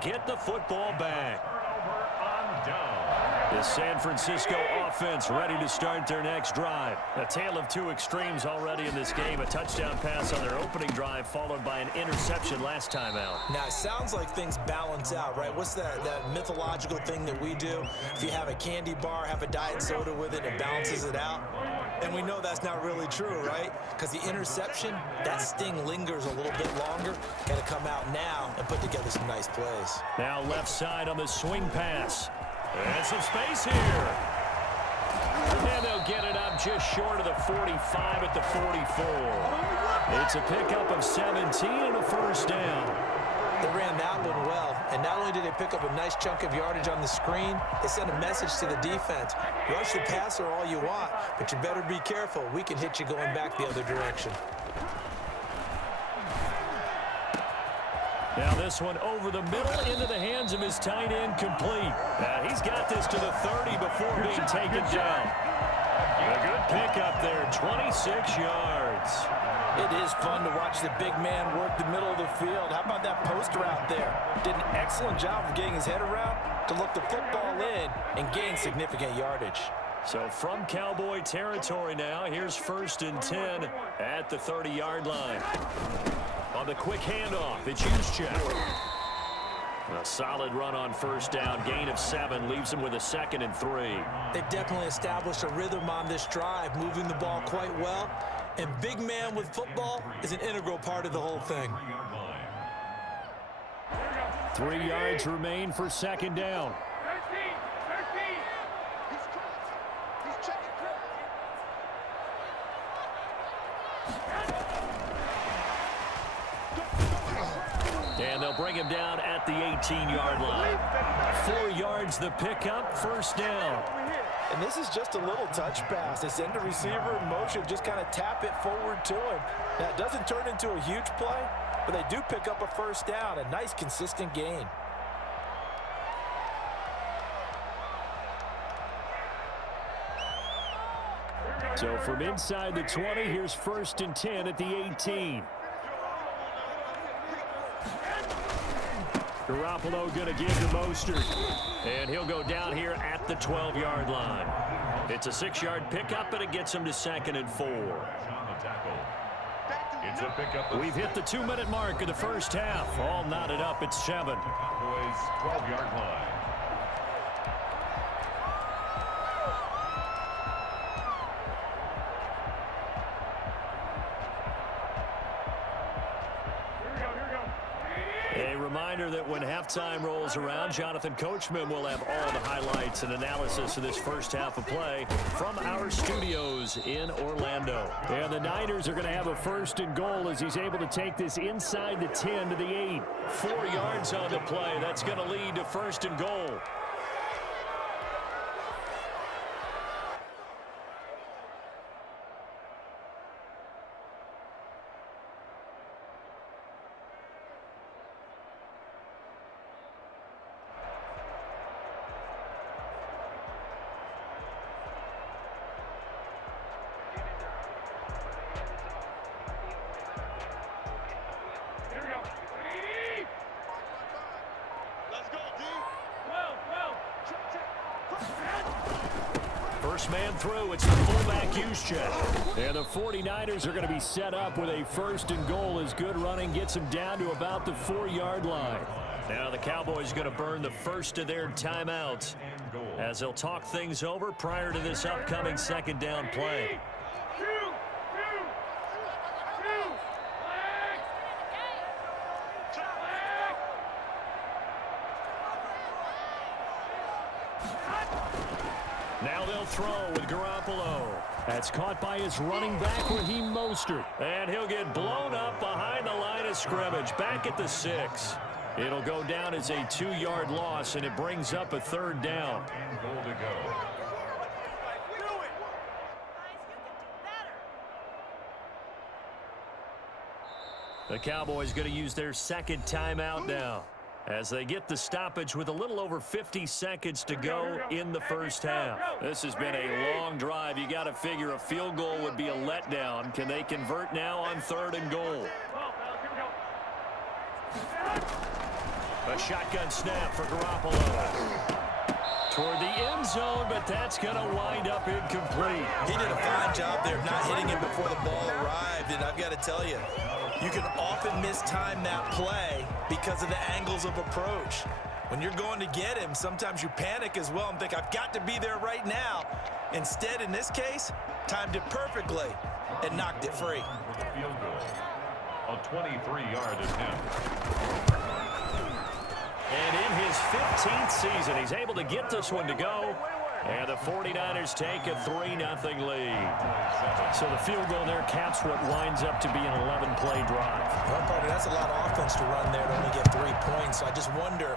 get the football back. The San Francisco offense ready to start their next drive. A tale of two extremes already in this game. A touchdown pass on their opening drive followed by an interception last time out. Now, it sounds like things balance out, right? What's that mythological thing that we do? If you have a candy bar, have a diet soda with it, it balances it out. And we know that's not really true, right? Because the interception, that sting lingers a little bit longer. Got to come out now and put together some nice plays. Now left side on the swing pass. And some space here. And they'll get it up just short of the 45 at the 44. It's a pickup of 17 and a first down. They ran that one well, and not only did they pick up a nice chunk of yardage on the screen, they sent a message to the defense. Rush the passer all you want, but you better be careful. We can hit you going back the other direction. Now this one over the middle into the hands of his tight end, complete. He's got this to the 30 before being taken down. A good pickup there, 26 yards. It is fun to watch the big man work the middle of the field. How about that post route there? Did an excellent job of getting his head around to look the football in and gain significant yardage. So from Cowboy territory now, here's 1st and 10 at the 30-yard line. On the quick handoff, it's Juszczyk. A solid run on first down, gain of 7, leaves him with a 2nd and 3. They've definitely established a rhythm on this drive, moving the ball quite well. And big man with football is an integral part of the whole thing. 3 yards remain for 2nd down. And they'll bring him down at the 18-yard line. 4 yards the pickup, first down. And this is just a little touch pass. They send the receiver in motion, just kind of tap it forward to him. Now, it doesn't turn into a huge play, but they do pick up a first down, a nice, consistent gain. So from inside the 20, here's 1st and 10 at the 18. Garoppolo going to give to Mostert. And he'll go down here at the 12-yard line. It's a 6-yard pickup, and it gets him to 2nd and 4. We've hit the 2-minute mark of the first half. All knotted up at 7. Cowboys 12-yard line. A reminder that when halftime rolls around, Jonathan Coachman will have all the highlights and analysis of this first half of play from our studios in Orlando. And the Niners are going to have a 1st and goal as he's able to take this inside the 10 to the 8. 4 yards on the play. That's going to lead to 1st and goal. First man through, it's the fullback Juszczyk. And the 49ers are going to be set up with a 1st and goal as good running gets them down to about the 4-yard line. Now the Cowboys are going to burn the first of their timeouts as they'll talk things over prior to this upcoming 2nd down play. Now they'll throw with Garoppolo. That's caught by his running back, Raheem Mostert. And he'll get blown up behind the line of scrimmage, back at the 6. It'll go down as a 2-yard loss, and it brings up a 3rd down. Goal to go. The Cowboys going to use their 2nd timeout now as they get the stoppage with a little over 50 seconds to go in the first half. This has been a long drive. You got to figure a field goal would be a letdown. Can they convert now on 3rd and goal? A shotgun snap for Garoppolo. Toward the end zone, but that's going to wind up incomplete. He did a fine job there of not hitting him before the ball arrived, and I've got to tell you, you can often mistime that play because of the angles of approach. When you're going to get him, sometimes you panic as well and think, I've got to be there right now. Instead, in this case, timed it perfectly and knocked it free. Field goal. A 23-yard attempt. And in his 15th season, he's able to get this one to go. And the 49ers take a 3-0 lead. So the field goal there caps what winds up to be an 11-play drive. Well, partner, that's a lot of offense to run there to only get 3 points. So I just wonder,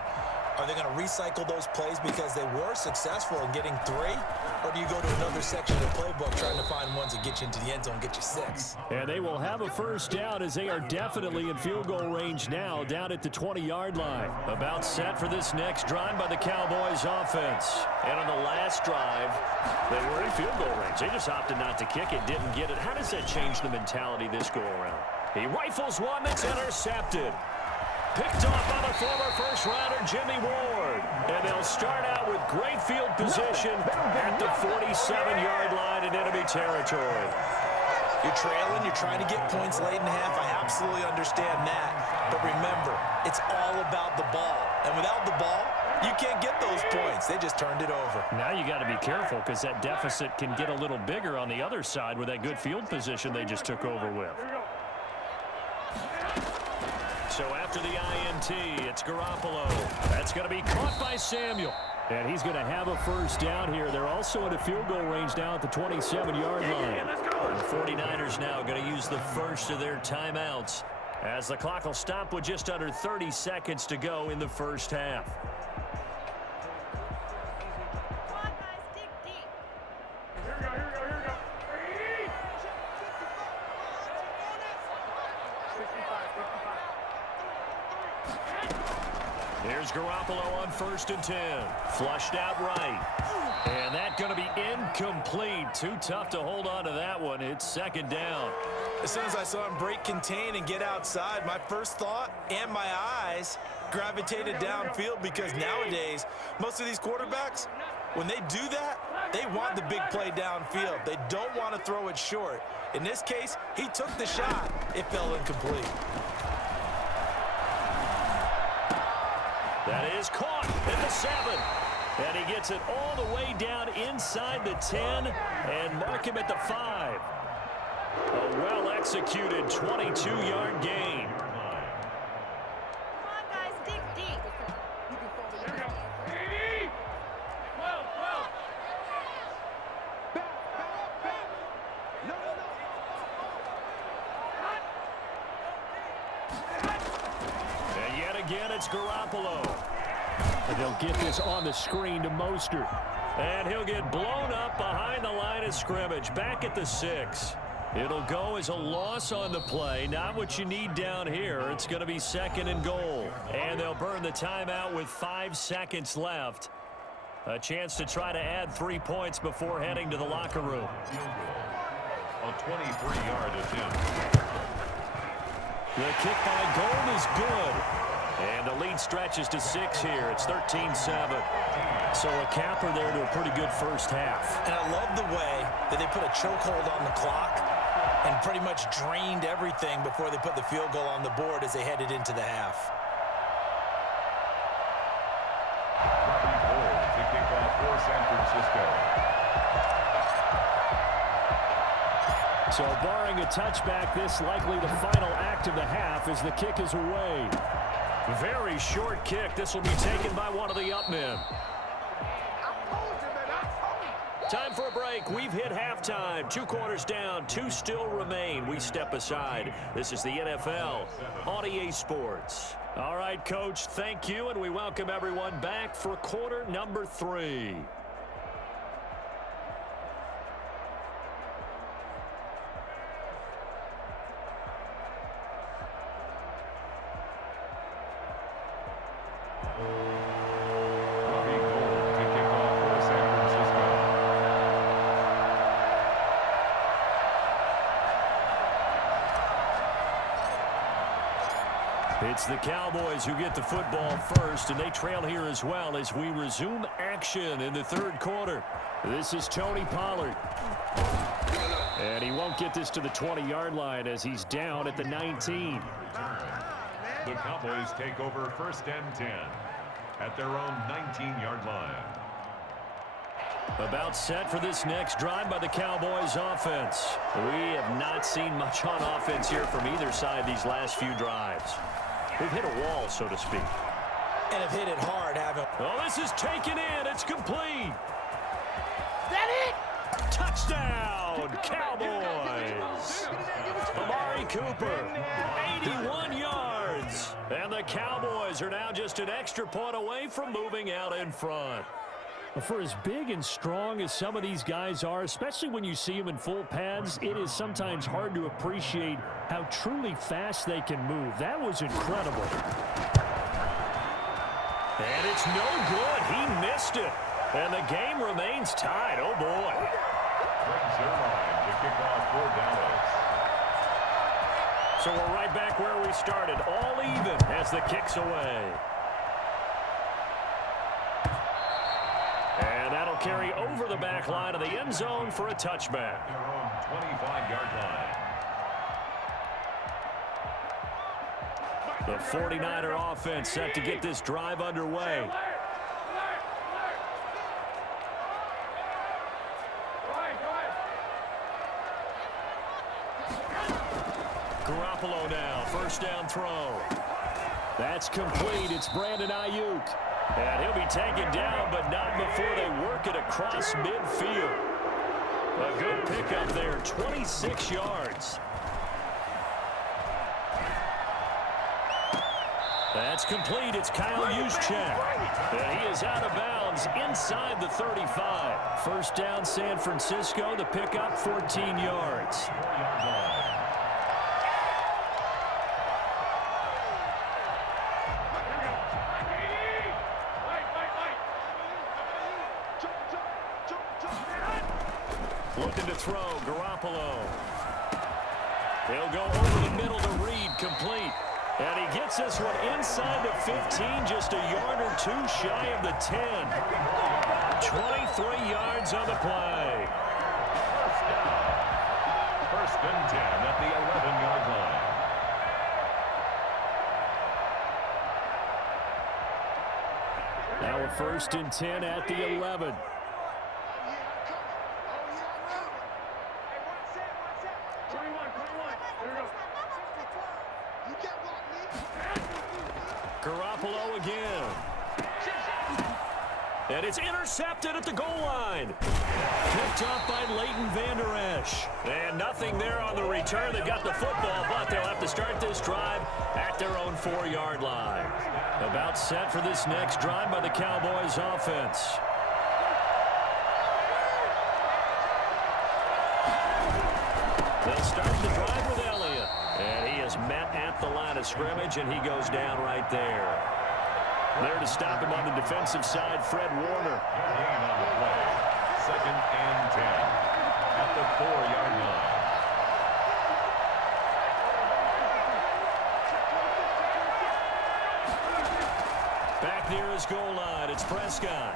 are they going to recycle those plays because they were successful in getting 3? Or do you go to another section of the playbook trying to find ones that get you into the end zone and get you 6? And they will have a first down as they are definitely in field goal range now down at the 20-yard line. About set for this next drive by the Cowboys offense. And on the last drive, they were in field goal range. They just opted not to kick it, didn't get it. How does that change the mentality this go-around? He rifles one that's intercepted. Picked off by the former first-rounder Jimmy Ward. And they'll start out with great field position at the 47-yard line in enemy territory. You're trailing, you're trying to get points late in the half. I absolutely understand that. But remember, it's all about the ball. And without the ball, you can't get those points. They just turned it over. Now you got to be careful because that deficit can get a little bigger on the other side with that good field position they just took over with. So after the INT, it's Garoppolo. That's going to be caught by Samuel. And he's going to have a first down here. They're also in a field goal range now at the 27-yard line. The 49ers now going to use the first of their timeouts as the clock will stop with just under 30 seconds to go in the first half. Here's Garoppolo on 1st and 10. Flushed out right. And that's going to be incomplete. Too tough to hold on to that one. It's 2nd down. As soon as I saw him break contain and get outside, my first thought and my eyes gravitated downfield because nowadays, most of these quarterbacks, when they do that, they want the big play downfield. They don't want to throw it short. In this case, he took the shot. It fell incomplete. That is caught at the 7. And he gets it all the way down inside the 10 and mark him at the 5. A well-executed 22-yard gain. Come on, guys, dig deep. And yet again, it's Garoppolo. And they'll get this on the screen to Mostert. And he'll get blown up behind the line of scrimmage, back at the 6. It'll go as a loss on the play. Not what you need down here. It's going to be 2nd and goal. And they'll burn the timeout with 5 seconds left. A chance to try to add 3 points before heading to the locker room. A 23-yard attempt. The kick by Gold is good. And the lead stretches to 6 here. It's 13-7. So a capper there to a pretty good first half. And I love the way that they put a chokehold on the clock and pretty much drained everything before they put the field goal on the board as they headed into the half. Robbie Gould to kick off for San Francisco. So barring a touchback, this likely the final act of the half as the kick is away. Very short kick. This will be taken by one of the up men. Time for a break. We've hit halftime. 2 quarters down. 2 still remain. We step aside. This is the NFL on EA Sports. All right, Coach, thank you, and we welcome everyone back for quarter number 3. Robbie Gould to kick off for San Francisco. It's the Cowboys who get the football first, and they trail here as well as we resume action in the third quarter. This is Tony Pollard. And he won't get this to the 20-yard line as he's down at the 19. The Cowboys take over 1st and 10 at their own 19-yard line. About set for this next drive by the Cowboys offense. We have not seen much on offense here from either side these last few drives. We've hit a wall, so to speak. And have hit it hard, haven't we? Oh, this is taken in. It's complete. That it? Touchdown, Cowboys. Amari Cooper, 81 yards. And the Cowboys are now just an extra point away from moving out in front. For as big and strong as some of these guys are, especially when you see them in full pads, it is sometimes hard to appreciate how truly fast they can move. That was incredible. And it's no good. He missed it. And the game remains tied. Oh, boy. Brings their line to kick off for Dallas. So we're right back where we started. All even as the kick's away. And that'll carry over the back line of the end zone for a touchback. Their own 25-yard line. The 49er offense set to get this drive underway. Garoppolo now, first down throw. That's complete. It's Brandon Ayuk. And he'll be taken down, but not before they work it across midfield. A good pickup there, 26 yards. That's complete. It's Kyle Juszczyk. And he is out of bounds inside the 35. First down, San Francisco. The pickup, 14 yards. Looking to throw, Garoppolo. He'll go over the middle to Reed, complete. And he gets this one inside the 15, just a yard or two shy of the 10. 23 yards on the play. First and 10 at the 11-yard line. Now a first and 10 at the 11. Garoppolo again. And it's intercepted at the goal line. Picked up by Leighton Vander Esch. And nothing there on the return. They got the football, but they'll have to start this drive at their own 4-yard line. About set for this next drive by the Cowboys offense. They'll start the drive with Elliott. And he is met at the line of scrimmage, and he goes down right there. There to stop him on the defensive side, Fred Warner. Gain on the play. Second and 10 at the 4-yard line. Back near his goal line, it's Prescott.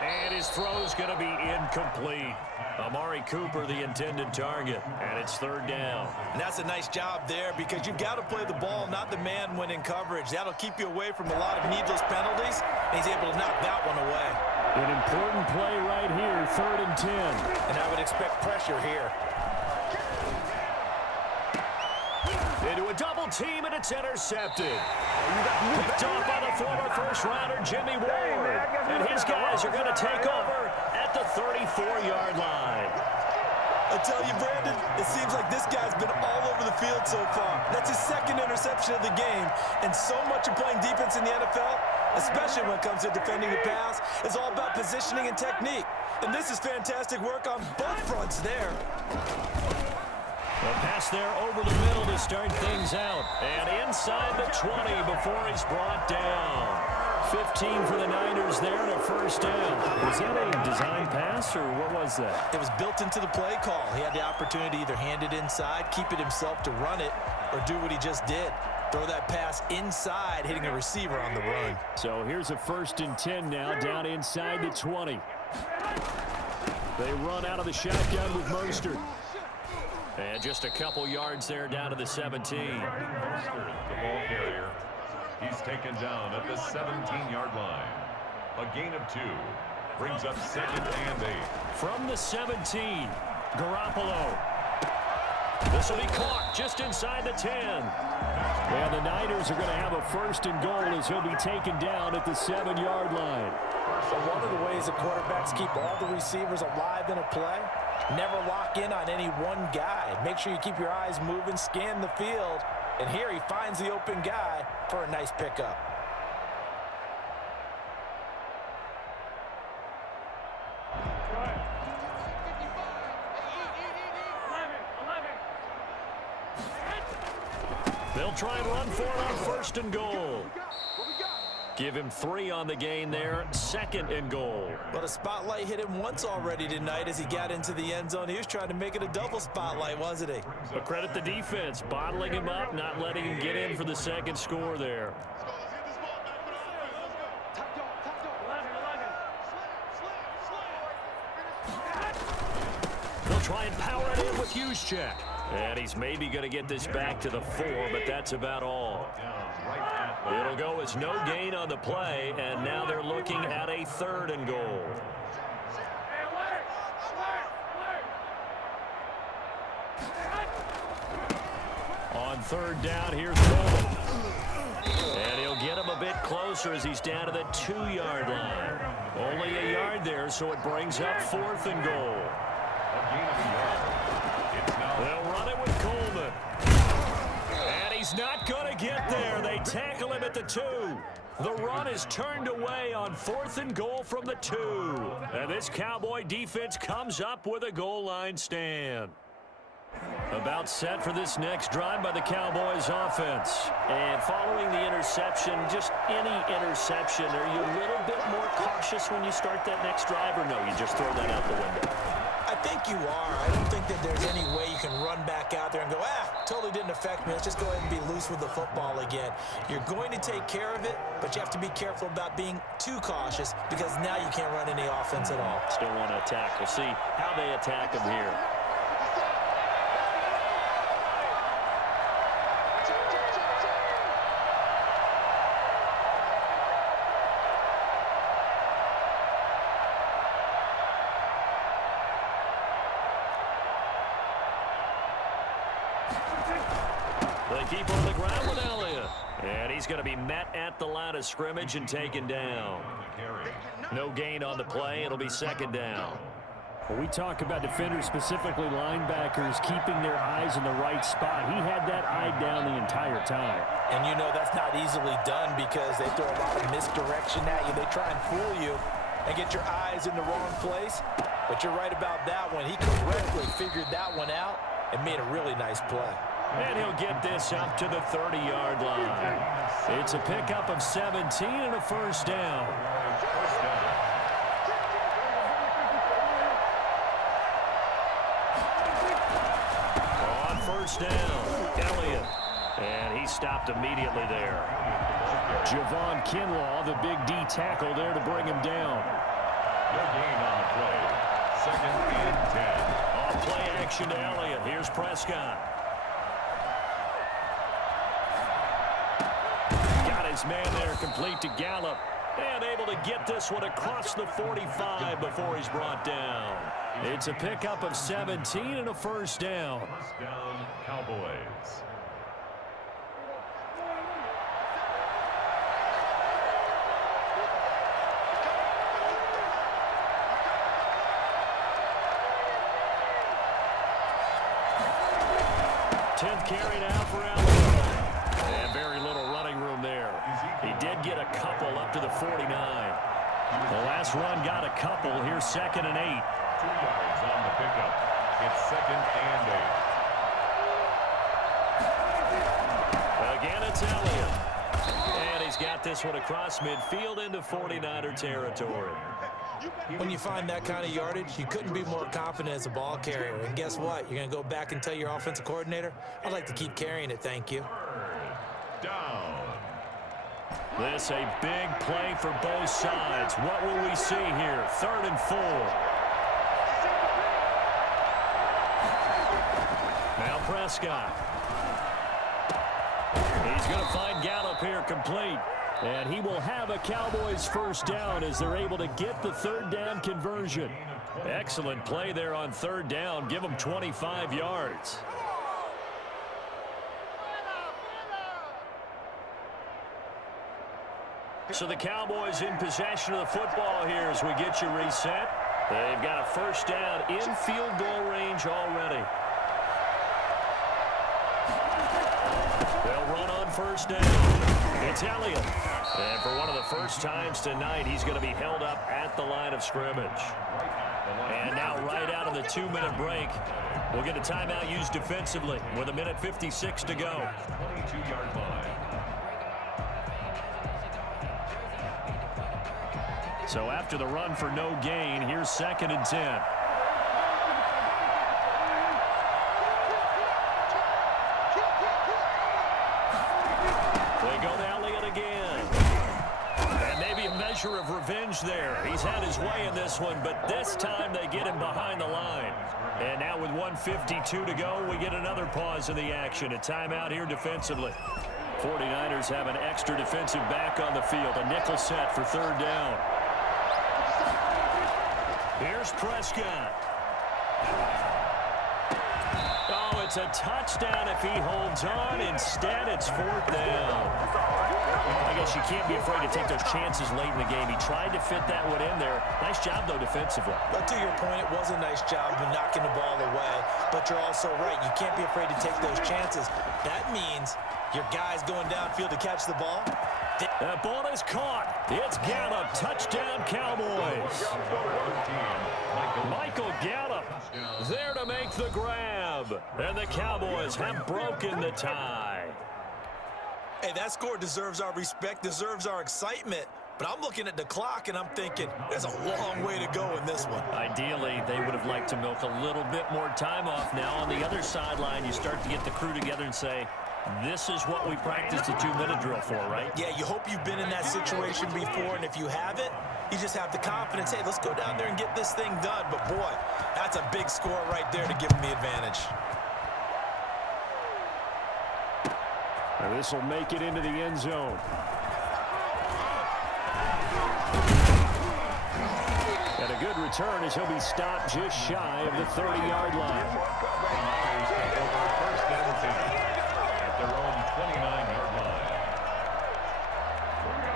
And his throw's going to be incomplete. Amari Cooper, the intended target, and it's third down. And that's a nice job there because you've got to play the ball, not the man when in coverage. That'll keep you away from a lot of needless penalties, and he's able to knock that one away. An important play right here, third and 10. And I would expect pressure here. Into a double team, and it's intercepted. Picked off by the former first-rounder, Jimmy Ward. And his guys are going to take over at the 34-yard line. I tell you, Brandon, it seems like this guy's been all over the field so far. That's his second interception of the game. And so much of playing defense in the NFL, especially when it comes to defending the pass, is all about positioning and technique. And this is fantastic work on both fronts there. A pass there over the middle to start things out. And inside the 20 before he's brought down. 15 for the Niners there and a first down. Was that a design pass or what was that? It was built into the play call. He had the opportunity to either hand it inside, keep it himself to run it, or do what he just did. Throw that pass inside, hitting a receiver on the run. So here's a 1st and 10 now, down inside the 20. They run out of the shotgun with Mostert. And just a couple yards there down to the 17. Mostert, the ball carrier. He's taken down at the 17-yard line. A gain of 2. Brings up 2nd and 8. From the 17, Garoppolo. This will be caught just inside the 10. And the Niners are going to have a 1st and goal as he'll be taken down at the 7-yard line. So one of the ways that quarterbacks keep all the receivers alive in a play, never lock in on any one guy. Make sure you keep your eyes moving, scan the field. And here he finds the open guy for a nice pickup. They'll try and run for it on 1st and goal. Give him 3 on the gain there, 2nd and goal. But a spotlight hit him once already tonight as he got into the end zone. He was trying to make it a double spotlight, wasn't he? But credit the defense, bottling him up, not letting him get in for the 2nd score there. They'll try and power it in with Juszczyk. And he's maybe going to get this back to the 4, but that's about all. It'll go as no gain on the play, and now they're looking at a 3rd and goal. On 3rd down, here's Coleman. And he'll get him a bit closer as he's down to the 2-yard line. Only a yard there, so it brings up 4th and goal. They'll run it with Coleman. And he's not going to get there. They tackle him at the 2. The run is turned away on 4th and goal from the 2. And this Cowboy defense comes up with a goal line stand. About set for this next drive by the Cowboys offense. And following the interception, just any interception, are you a little bit more cautious when you start that next drive, or no, you just throw that out the window? I think you are. I don't think that there's any way you can run back out there and go, totally didn't affect me. Let's just go ahead and be loose with the football again. You're going to take care of it, but you have to be careful about being too cautious because now you can't run any offense at all. Still want to attack. We'll see how they attack him here. They keep on the ground with Elliott. And he's going to be met at the line of scrimmage and taken down. No gain on the play. It'll be 2nd down. When we talk about defenders, specifically linebackers, keeping their eyes in the right spot, he had that eye down the entire time. And you know that's not easily done because they throw a lot of misdirection at you. They try and fool you and get your eyes in the wrong place. But you're right about that one. He correctly figured that one out and made a really nice play. And he'll get this up to the 30-yard line. It's a pickup of 17 and a 1st down. On 1st down, Elliott. And he stopped immediately there. Javon Kinlaw, the big D tackle there to bring him down. No gain on the play. 2nd and 10. Off play action to Elliott. Here's Prescott. His man there complete to Gallup, and able to get this one across the 45 before he's brought down. It's a pickup of 17 and a 1st down. 1st down, Cowboys. Tenth carry now for Elliott. And very little running room there. He did get a couple up to the 49. The last run got a couple. Here's 2nd and 8. 2 yards on the pickup. It's 2nd and 8. Again, it's Elliott. And he's got this one across midfield into 49er territory. When you find that kind of yardage, you couldn't be more confident as a ball carrier. And guess what? You're going to go back and tell your offensive coordinator, I'd like to keep carrying it, thank you. down. This a big play for both sides. What will we see here? 3rd and 4. Now Prescott. He's going to find Gallup here complete. And he will have a Cowboys first down as they're able to get the 3rd down conversion. Excellent play there on 3rd down. Give them 25 yards. So the Cowboys in possession of the football here as we get you reset. They've got a first down in field goal range already. They'll run on first down. It's Elliott. And for one of the first times tonight, he's going to be held up at the line of scrimmage. And now right out of the 2-minute break, we'll get a timeout used defensively with 1:56 to go. 22-yard line. So after the run for no gain, here's 2nd and 10. They go to Elliott again. And maybe a measure of revenge there. He's had his way in this one, but this time they get him behind the line. And now with 1:52 to go, we get another pause in the action. A timeout here defensively. 49ers have an extra defensive back on the field. A nickel set for 3rd down. Here's Prescott. Oh, it's a touchdown if he holds on. Instead, it's 4th down. I guess you can't be afraid to take those chances late in the game. He tried to fit that one in there. Nice job, though, defensively. But to your point, it was a nice job of knocking the ball away. But you're also right. You can't be afraid to take those chances. That means your guy's going downfield to catch the ball. That ball is caught. It's Gallup. Touchdown, Cowboys. Michael Gallup there to make the grab. And the Cowboys have broken the tie. Hey, that score deserves our respect, deserves our excitement. But I'm looking at the clock, and I'm thinking there's a long way to go in this one. Ideally, they would have liked to milk a little bit more time off. Now, on the other sideline, you start to get the crew together and say, this is what we practiced the 2-minute drill for, right? Yeah, you hope you've been in that situation before, and if you haven't, you just have the confidence, hey, let's go down there and get this thing done. But, boy, that's a big score right there to give them the advantage. And this will make it into the end zone. And a good return as he'll be stopped just shy of the 30-yard line. First and 10 at their own 29-yard line.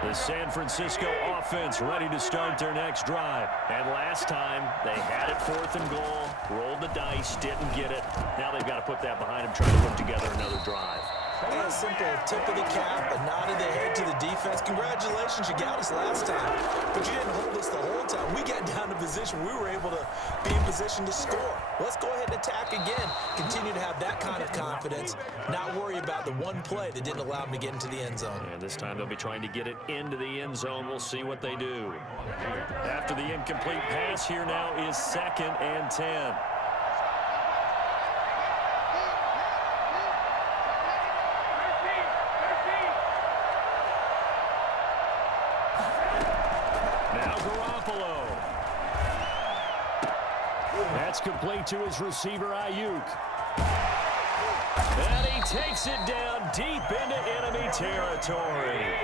The San Francisco offense ready to start their next drive. And last time, they had it 4th and goal, rolled the dice, didn't get it. Now they've got to put that behind them, try to put together another drive. A simple tip of the cap, a nod of the head to the defense. Congratulations, you got us last time. But you didn't hold us the whole time. We got down to position. We were able to be in position to score. Let's go ahead and attack again. Continue to have that kind of confidence. Not worry about the one play that didn't allow them to get into the end zone. And this time they'll be trying to get it into the end zone. We'll see what they do. After the incomplete pass, here now is 2nd and 10. That's complete to his receiver, Ayuk. And he takes it down deep into enemy territory.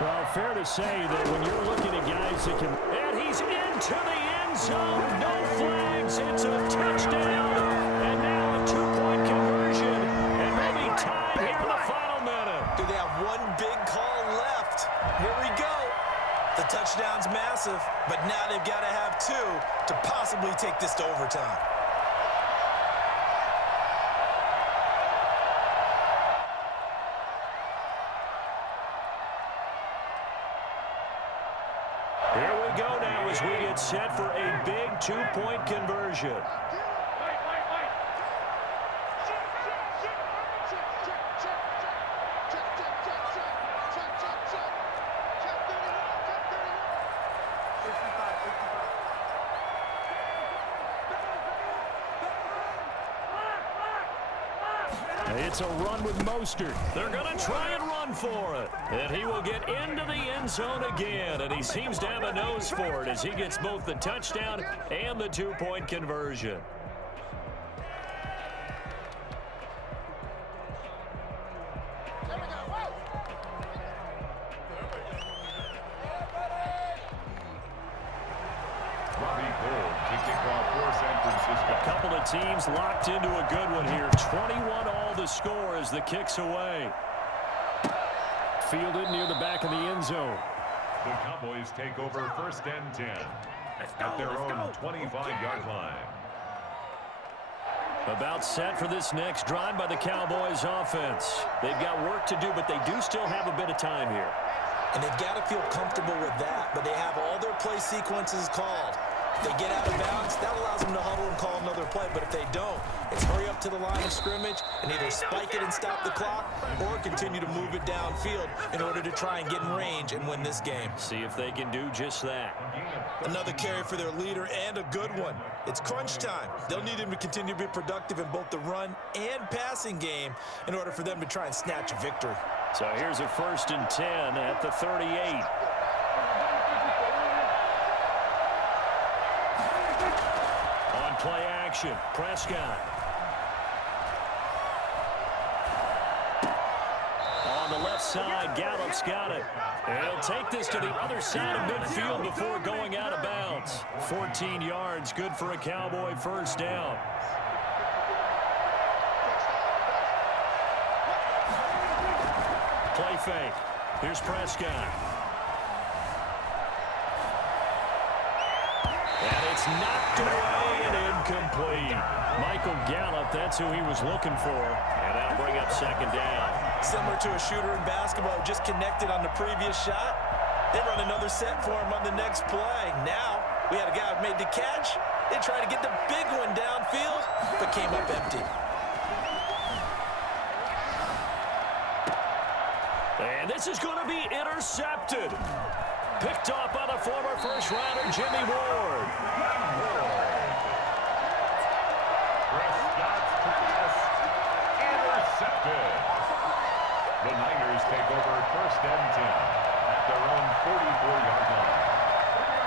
Well, fair to say that when you're looking at guys that can... And he's into the end zone. No flags. It's a touchdown. And now a 2-point conversion. And maybe time here in the final minute. Do they have one big call left? Here we go. The touchdown's massive, but now they've got to have 2 to possibly take this to overtime. Here we go now as we get set for a big 2-point conversion. It's a run with Mostert. They're going to try and run run for it. And he will get into the end zone again. And he seems to have a nose for it as he gets both the touchdown and the two-point conversion. A couple of teams locked into a good one here. 21 all the score as the kick's away. Fielded near the back of the end zone. The Cowboys take over 1st and 10 at their own 25-yard line. About set for this next drive by the Cowboys offense. They've got work to do, but they do still have a bit of time here. And they've got to feel comfortable with that, but they have all their play sequences called. If they get out of bounds, that allows them to huddle and call another play. But if they don't, it's hurry up to the line of scrimmage and either spike it and stop the clock or continue to move it downfield in order to try and get in range and win this game. See if they can do just that. Another carry for their leader and a good one. It's crunch time. They'll need him to continue to be productive in both the run and passing game in order for them to try and snatch a victory. So here's a 1st and 10 at the 38. Play action. Prescott. On the left side, Gallup's got it. And he'll take this to the other side of midfield before going out of bounds. 14 yards, good for a Cowboy first down. Play fake. Here's Prescott. And it's knocked away and incomplete. Michael Gallup, that's who he was looking for. And that'll bring up 2nd down. Similar to a shooter in basketball who just connected on the previous shot. They run another set for him on the next play. Now, we had a guy who made the catch. They tried to get the big one downfield, but came up empty. And this is going to be intercepted. Picked off by the former first-rounder, Jimmy Ward. Prescott's pass intercepted. The Niners take over 1st and 10 at their own 44-yard line.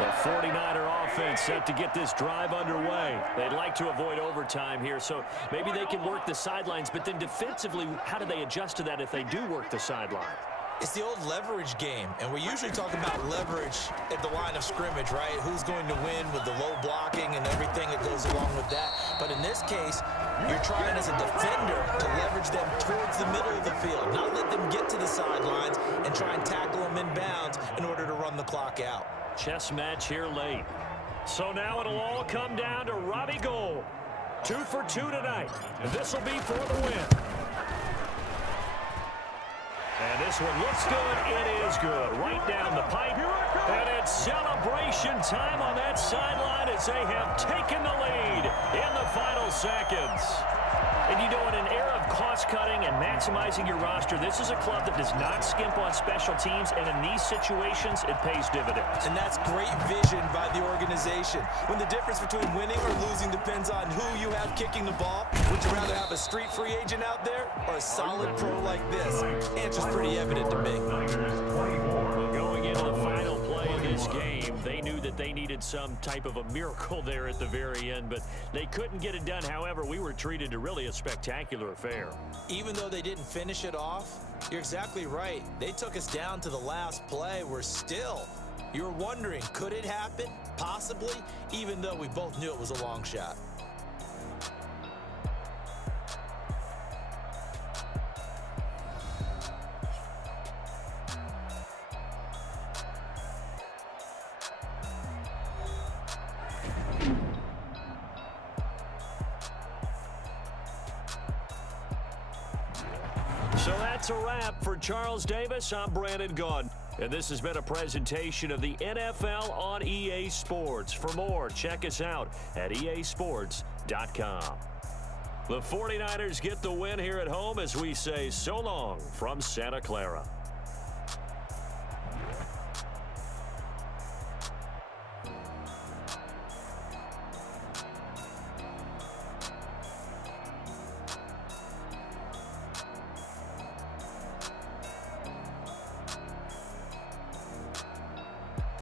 The 49er offense set to get this drive underway. They'd like to avoid overtime here, so maybe they can work the sidelines, but then defensively, how do they adjust to that if they do work the sideline? It's the old leverage game, and we usually talk about leverage at the line of scrimmage, right? Who's going to win with the low blocking and everything that goes along with that. But in this case, you're trying as a defender to leverage them towards the middle of the field, not let them get to the sidelines and try and tackle them in bounds in order to run the clock out. Chess match here late. So now it'll all come down to Robbie Gould. 2 for 2 tonight, and this will be for the win. And this one looks good. It is good. Right down the pipe. And it's celebration time on that sideline as they have taken the lead in the final seconds. And you know, in an era of cost-cutting and maximizing your roster, this is a club that does not skimp on special teams, and in these situations, it pays dividends. And that's great vision by the organization. When the difference between winning or losing depends on who you have kicking the ball, would you rather have a street free agent out there or a solid pro like this? Answer's pretty evident to me. Well, going into the final play of this game, they knew that they needed some type of a miracle there at the very end, but they couldn't get it done. However, we were treated to really a spectacular affair. Even though they didn't finish it off, you're exactly right. They took us down to the last play. We're still, you're wondering, could it happen? Possibly, even though we both knew it was a long shot. So that's a wrap for Charles Davis. I'm Brandon Gaudin. And this has been a presentation of the NFL on EA Sports. For more, check us out at easports.com. The 49ers get the win here at home as we say so long from Santa Clara.